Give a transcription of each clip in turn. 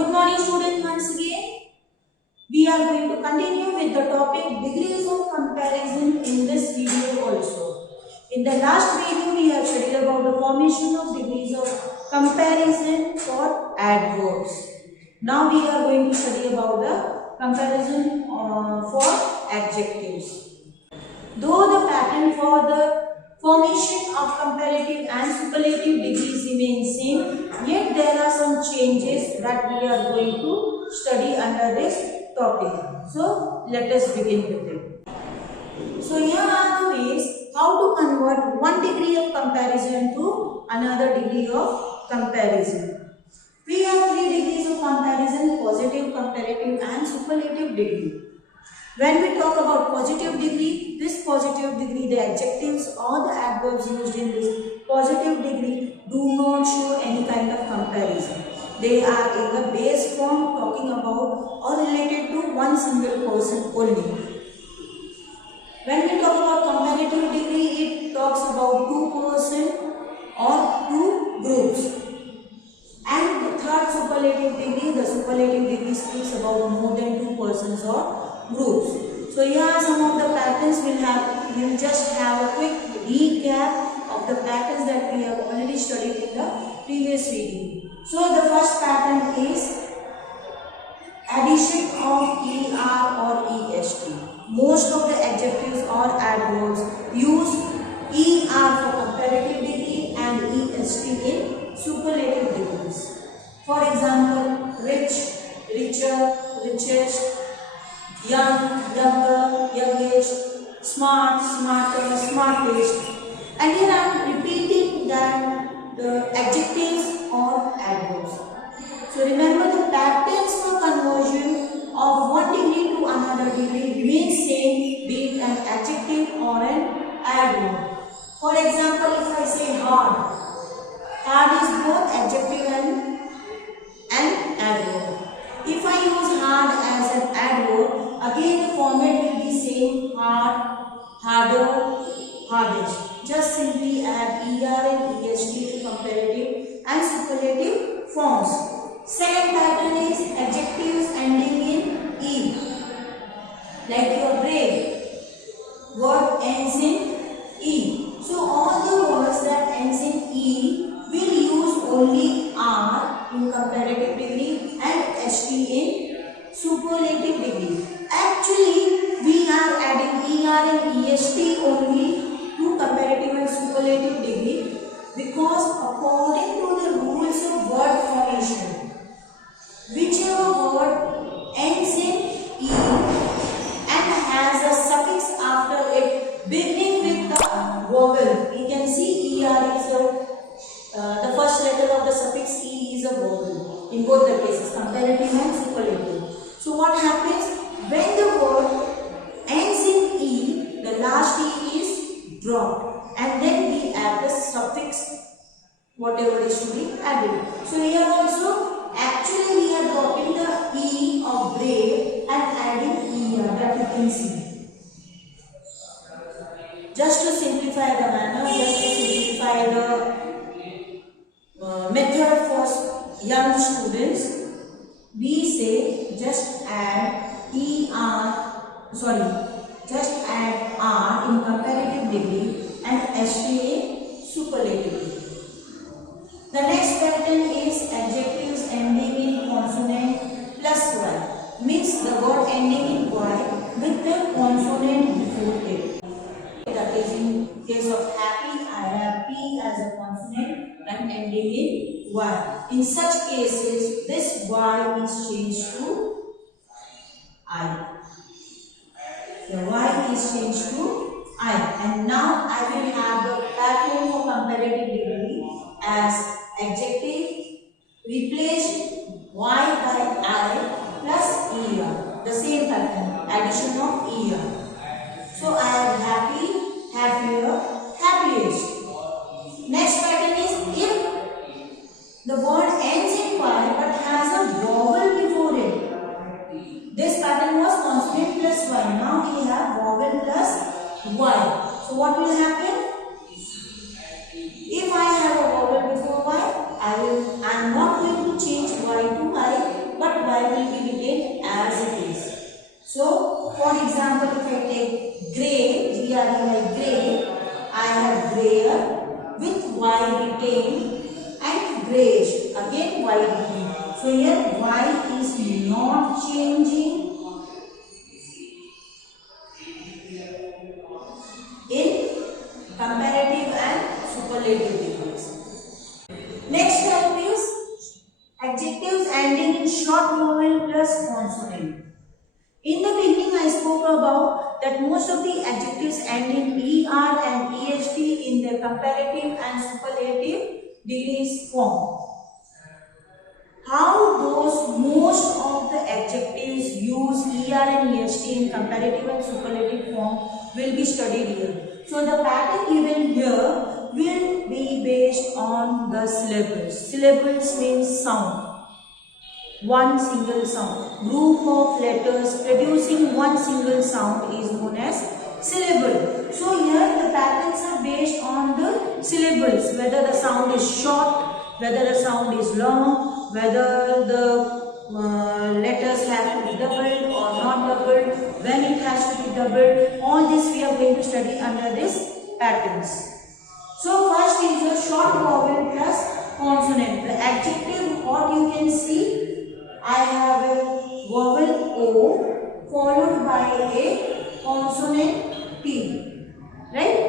Good morning students, once again. We are going to continue with the topic degrees of comparison in this video also. In the last video we have studied about the formation of degrees of comparison for adverbs. Now we are going to study about the comparison for adjectives. Though the pattern for the formation of comparative and superlative degrees remains same, yet there are some changes that we are going to study under this topic. So let us begin with it. So here are the ways how to convert one degree of comparison to another degree of comparison. We have three degrees of comparison: positive, comparative and superlative degree. When we talk about positive degree, this positive degree, the adjectives or the adverbs used in this positive degree do not show any kind of comparison. They are in the base form, talking about or related to one single person only. When we talk about comparative degree, it talks about two persons or two groups. And the third superlative degree, the superlative degree speaks about more than two persons or groups. So here are some of the patterns. We'll just have a quick recap of the patterns that we have already studied in the previous video. So the first pattern is addition of ER or EST. Most of the adjectives or adverbs use ER for comparative degree and EST in superlative degrees. For example, rich, richer, richest, young, younger, youngest, smart, smarter, smartest. And here I am repeating that the adjectives or adverbs. So remember, the patterns for conversion of one degree to another degree remain same, be it an adjective or an adverb. For example, if I say hard, hard is both adjective and an adverb. If I use hard as an adverb, again the format will be same: hard, harder, hardest. Just simply add ER and EST to comparative and superlative forms. Second pattern is adjectives ending in E. Like your brave, word ends in E. So all the words that ends in E will use only R in comparative degree and ST in superlative degree. Actually, we are adding ER and EST only to comparative and superlative degree because according to the rules of word formation, whichever word ends in E and has a suffix after it beginning with the vowel, we can see ER is the first letter of the suffix E is a vowel in both the cases, comparative and superlative. So what happens when the word ends in E, the last E is dropped and then we add the suffix whatever is to be added. So here also actually we are dropping the E of brave and adding ER, that you can see. Just to simplify the manner, just to simplify the method for young students, we say just add just add R in comparative degree and ST in superlative degree. The next pattern is adjectives ending in consonant plus Y. Means the word ending in Y with the consonant before it. That is in case of happy, I have P as a consonant and ending in Y. In such cases, this Y is changed to I. The Y is changed to I. And now I will have the pattern for comparative degree as adjective replace Y by I plus ER. The same pattern, addition of ER. So I am happy, happier, happiest. Next pattern is if the word ends in Y but has a vowel before it. This pattern was consonant plus Y. Now we have vowel plus Y. So what will happen? If I have a vowel before Y, I am not going to change Y to I. So, for example, if I take grey, G-R-E-Y, grey, I have grayer with Y retained and greyish, again Y retained. So, here Y is not changing in comparative and superlative degrees. Next type is adjectives ending in short vowel plus consonant. In the beginning, I spoke about that most of the adjectives end in ER and EST in their comparative and superlative degrees form. How those most of the adjectives use ER and EST in comparative and superlative form will be studied here. So the pattern given here will be based on the syllables. Syllables means sound. One single sound. Group of letters producing one single sound is known as syllable. So here the patterns are based on the syllables, whether the sound is short, whether the sound is long, whether the letters have to be doubled or not doubled, when it has to be doubled. All this we are going to study under this patterns. So first is a short vowel plus consonant. The adjective what you can see, I have a vowel O followed by a consonant T. Right?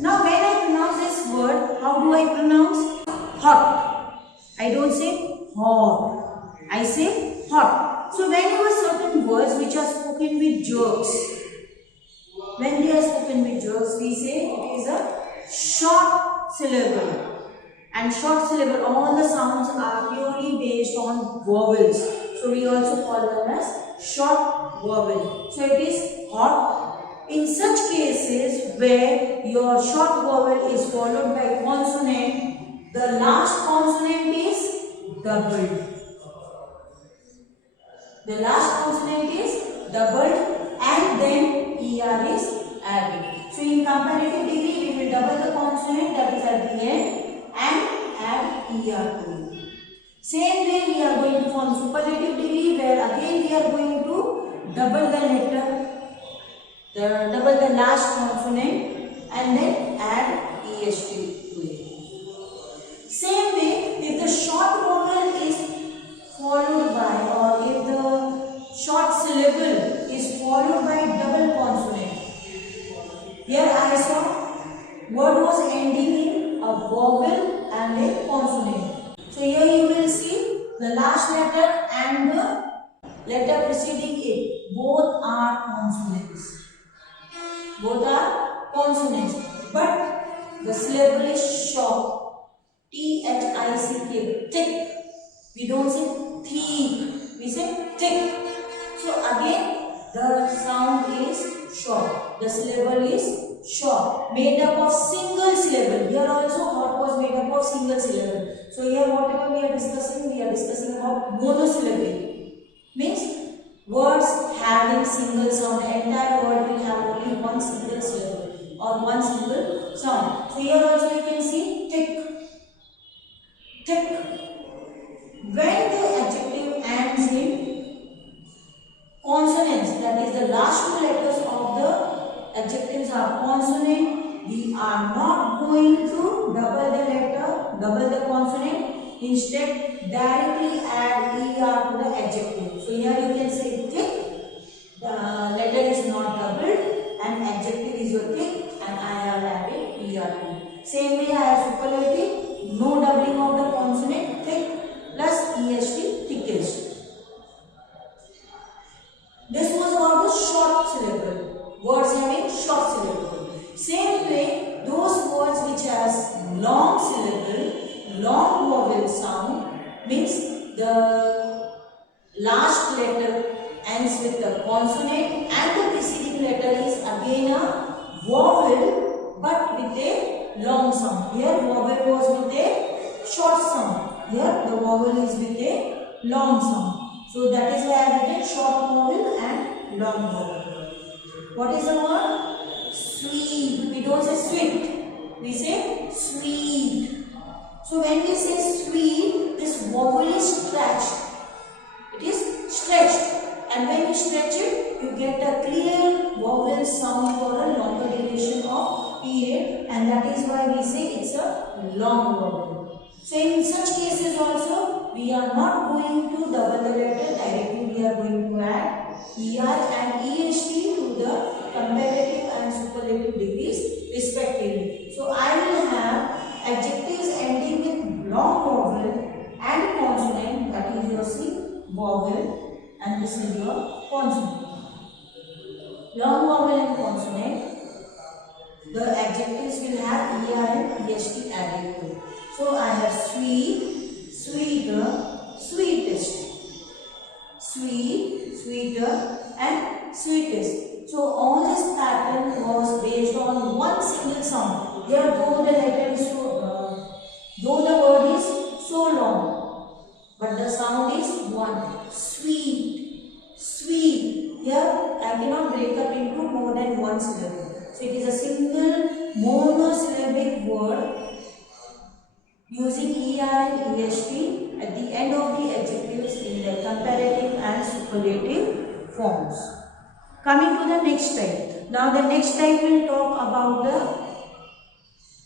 Now when I pronounce this word, how do I pronounce? Hot. I don't say hot. I say hot. So whenever certain words which are spoken with jerks, when they are spoken with jerks, we say it is a short syllable. And short syllable, all the sounds are purely based on vowels. So we also call them as short vowel. So it is hot. In such cases where your short vowel is followed by consonant, the last consonant is doubled. The last consonant is doubled and then ER is added. So in comparative degree, we will double the consonant, that is at the end, and add ER to it. Same way we are going to form superlative degree, where again we are going to double the letter, double the last consonant and then add EST to it. Same way, if the short vowel is followed by, or if the short syllable is followed by double consonant. Here I saw word was ending in a vowel and a consonant. So here you will see the last letter and the letter preceding it. Both are consonants. Both are consonants. But the syllable is short. T-H-I-C-K. Thick. We don't say thick. We say thick. So again the sound is short. The syllable is short. Made up of single syllable. Here also hot was made up of single syllable. So here whatever we are discussing about monosyllable. Means words having single sound. The entire word will have only one single syllable or one single sound. So here also you can see thick. Thick. When the adjective ends in consonants, that is the last two letters of the adjectives are consonant, we are not going to double the letter, double the consonant. Instead, directly add ER to the adjective. So here you can say thick, the letter is not doubled and adjective is your thick and I have added ER to it. Same way I have superlative, no doubling of the consonant, thick plus EST, thickest. This was about the short syllable, words having short syllable. Same way, those words which has long syllable, long vowel sound, means the last letter ends with the consonant and the preceding letter is again a vowel but with a long sound. Here vowel was with a short sound. Here the vowel is with a long sound. So that is why I have written short vowel and long vowel. What is the word? Sweet. We don't say sweet. We say sweet. So when we say sweet, this vowel is stretched. It is stretched. And when you stretch it, you get a clear vowel sound for a longer duration of period, and that is why we say it's a long vowel. So in such cases also, we are not going to double the letter directly, we are going to add ER and EST to the comparative and superlative degrees respectively. So I will have adjectives ending with long vowel and consonant, that is your C vowel, and this is your consonant. Long vowel and consonant, the adjectives will have ER and EST added to it. So I have sweet, sweeter, sweetest. Sweet, sweeter and sweetest. So all this pattern was based on one single sound. Here though the letter is though the word is so long, but the sound is one. Sweet, sweet. Here I cannot break up into more than one syllable. So it is a single monosyllabic word using ER and EST at the end of the adjectives in the comparative and superlative forms. Coming to the next type. Now the next type will talk about the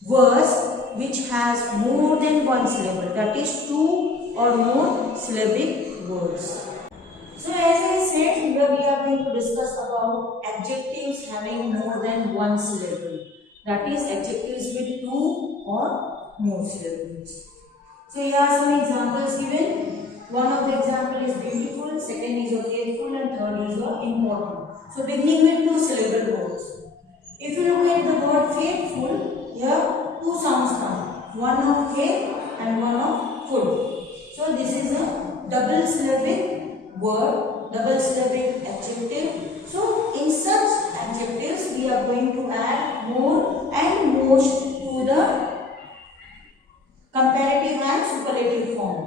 words which has more than one syllable, that is 2 or more syllabic words. So as I said, here we are going to discuss about adjectives having more than one syllable, that is adjectives with 2 or more syllables. So here are some examples given. One of the example is beautiful, second is faithful, and third is important. So beginning with 2 syllable words. If you look at the word faithful, here 2 sounds come, one of faith and one of full. So this is a double syllabic word, double syllabic adjective. So in such adjectives we are going to add more and most to the comparative and superlative form.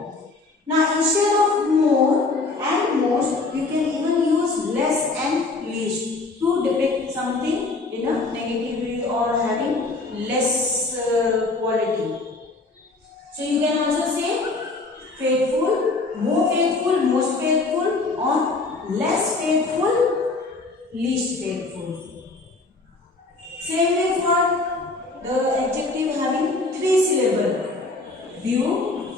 Now instead of more and most, you can even use less and least to depict something in a negative way or having less quality. So you can also say faithful, more faithful, most faithful, or less faithful, least faithful. Same way for the adjective having 3 syllables. Beautiful.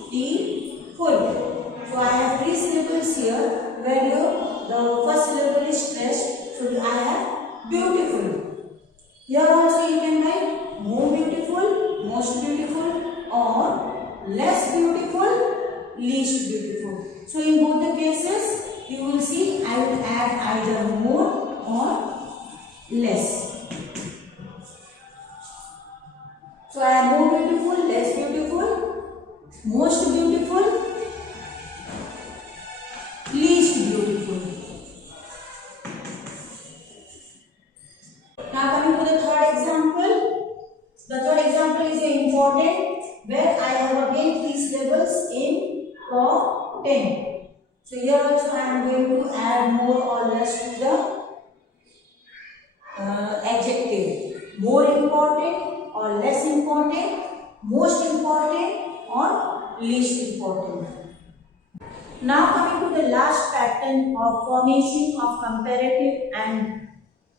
So I have 3 syllables here where the first syllable is stressed. So I have beautiful. Here also you can write more beautiful, most beautiful, or less beautiful, least beautiful. So in both the cases you will see I will add either more or less. So I have more beautiful, less beautiful, most beautiful, least beautiful. Now coming to the third example. The third example is important, where I have again 3 syllables in for 10. So here also I am going to add more or less to the adjective. More important or less important, most important or least important. Now coming to the last pattern of formation of comparative and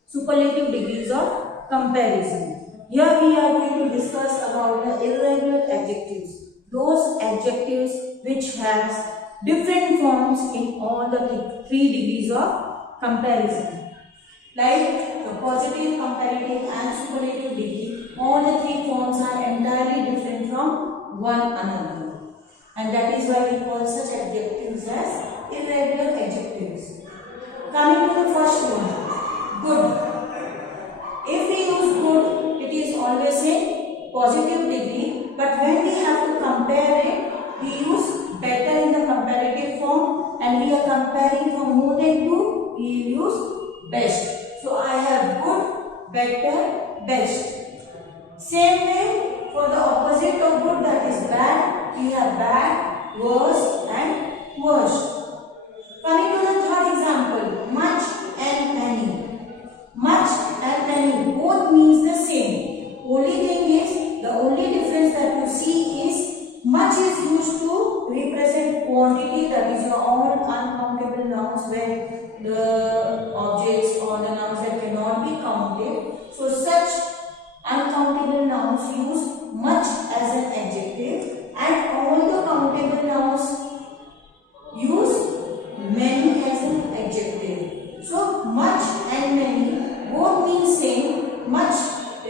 superlative degrees of comparison. Here we are going to discuss about the irregular adjectives. Those adjectives which has different forms in all the 3 degrees of comparison. Like the positive, comparative and superlative degree, all the 3 forms are entirely different from one another. And that is why we call such adjectives as irregular adjectives. Coming to the first one, good. If we use good, it is always in positive degree, but when we have to compare it, we use better in the comparative form, and we are comparing for more than 2, we use best. So I have good, better, best. Same way for the opposite of good, that is bad, we have bad, worse and worst. Coming to the third example, much and many. Much and many both means the same. Only thing is, the only difference that you see is much is used to represent quantity, that is your all uncountable nouns where the objects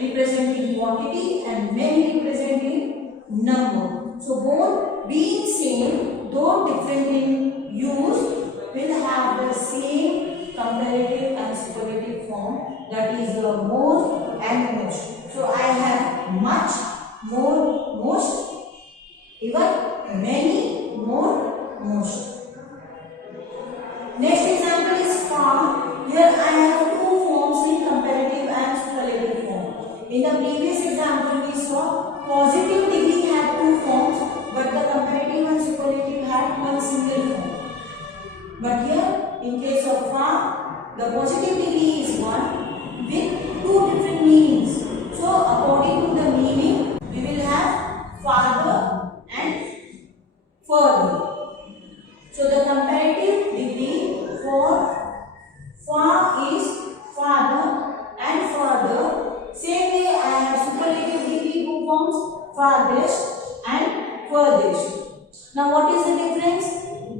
representing quantity and many representing number. So both being same though different in use will have the same comparative and superlative form, that is more and most. So I have much, more, most, even many, more, most. Next example is far. Here I have two forms in comparative and superlative form. In the previous example we saw positive degree had two forms, but the comparative and superlative had one single form. But here, in case of far, the positive degree is one with two different meanings. So, according to the meaning, we will have farther and further. So, the comparative degree for far is farther and further. Same way, I have superlative degree two forms, farthest and furthest. Now, what is the difference?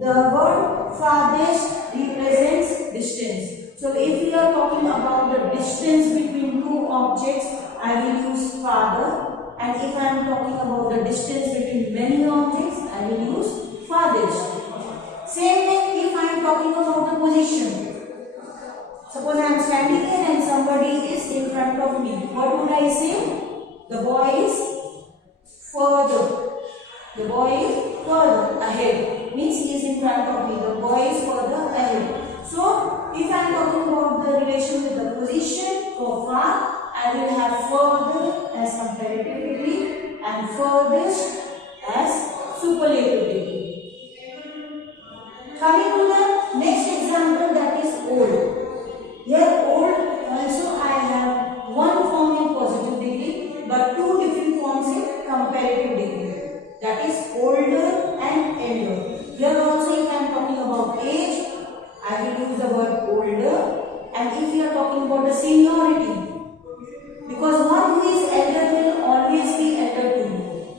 The word farthest represents distance. So if we are talking about the distance between two objects, I will use farther. And if I am talking about the distance between many objects, I will use farthest. Same way if I am talking about the position. Suppose I am standing here and somebody is in front of me. What would I say? The boy is further. The boy is further ahead. Means he is in front of me. The boy is further ahead. So, if I am talking about the relation with the position for far, I will have further as comparative degree and furthest as superlative degree. Coming to the next example, that is old. Here old also I have one form in positive degree but two different forms in comparative degree. That is older and elder. Here also if I am talking about age, I will use the word older. And if we are talking about the seniority, because one who is elder will always be elder to you.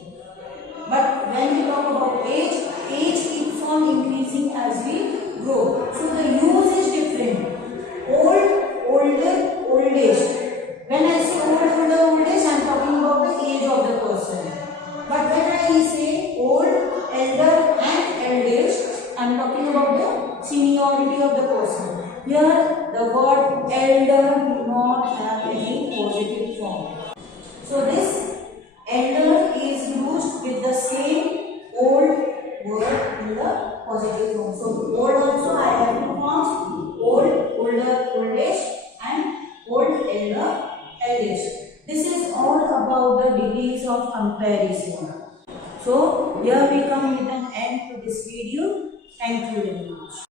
But when we talk about age, age keeps on increasing as we grow. So the use is different. Old, older, oldest. When I say old, older, oldest, I am talking about the age of the person. But when I say old, elder and eldest, I am talking about the seniority of the person. Here the word elder do not have any positive form. So this elder is used with the same old word in the positive form. So old also I have two forms, old, older, oldest and old, elder, eldest. This is all about the degrees of comparison. So here we come with an end to this video. Thank you very much.